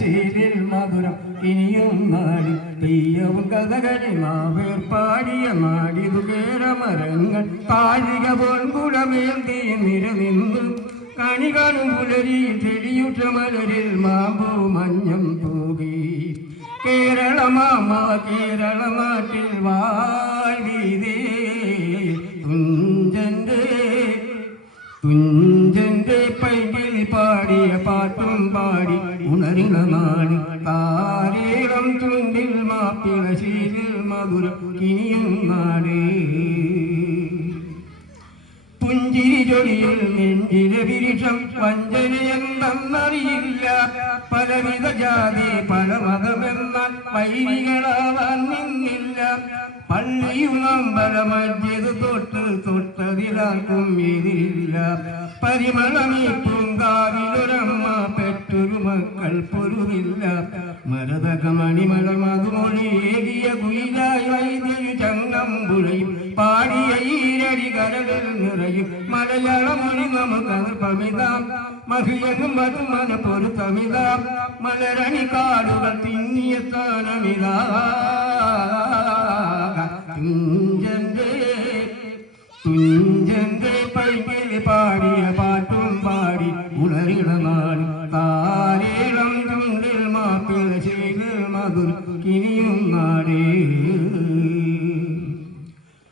ശീലിൽ മധുരം ഇനിയും നാടി തെയ്യവും കഥകളി മാവേർ പാടിയ നാടിതു കേരമരങ്ങൾ കാലിക പൊൻകുടമേന്തി നിരനിന്നു കണി കാണും പുലരിയിൽ ചെടിയുറ്റ മലരിൽ മാമ്പൂ മഞ്ഞം തൂകി കേരളമാമ കേരള നാട്ടിൽ വാഴ്വീതേ തുഞ്ചന്റെ പൈകിൽ പാടിയ പാട്ടും പാടി ഉണരുന്ന നാട് താരേളം ചുണ്ടിൽ മാപ്പിള ശീലിൽ മധുരം കിനിയും നാട് പുഞ്ചിരി ജൊലിയിൽ നെഞ്ചിലെ വിരിഷം വഞ്ചനയെന്തെന്നറിയില്ല പലവിധ ജാതി പല മതമെന്നാൽ വൈരികളാവാൻ നിന്നില്ല പള്ളിയും അമ്പലമജ്ജിത് തൊട്ടതിലാർക്കും എതിരില്ല പരിമളമീ പൂങ്കാവിലൊരമ്മ പെറ്റൊരു മക്കൾ പൊരുതില്ല മരതക മണിമഴ മധുമൊഴി ഏകിയ കുയിലായി വൈദ്യു ചങ്ങമ്പുഴയും പാടിയ ഈരടി കരകൾ നിറയും മലയാളമൊഴി നമുക്ക് പമിതാം മഹിയകും മധുമന പൊരുത്തമിതാം മലരണി കാടുകൾ തിന്നിയ സ്ഥാനമിതാ തുഞ്ചന്റെ പൈകിൽ പാടിയ പാട്ടും പാടി ഉണരിടനാൾ താരേളം ചുണ്ടിൽ മാപ്പിള ശീലിൽ മധുർ കിനിയും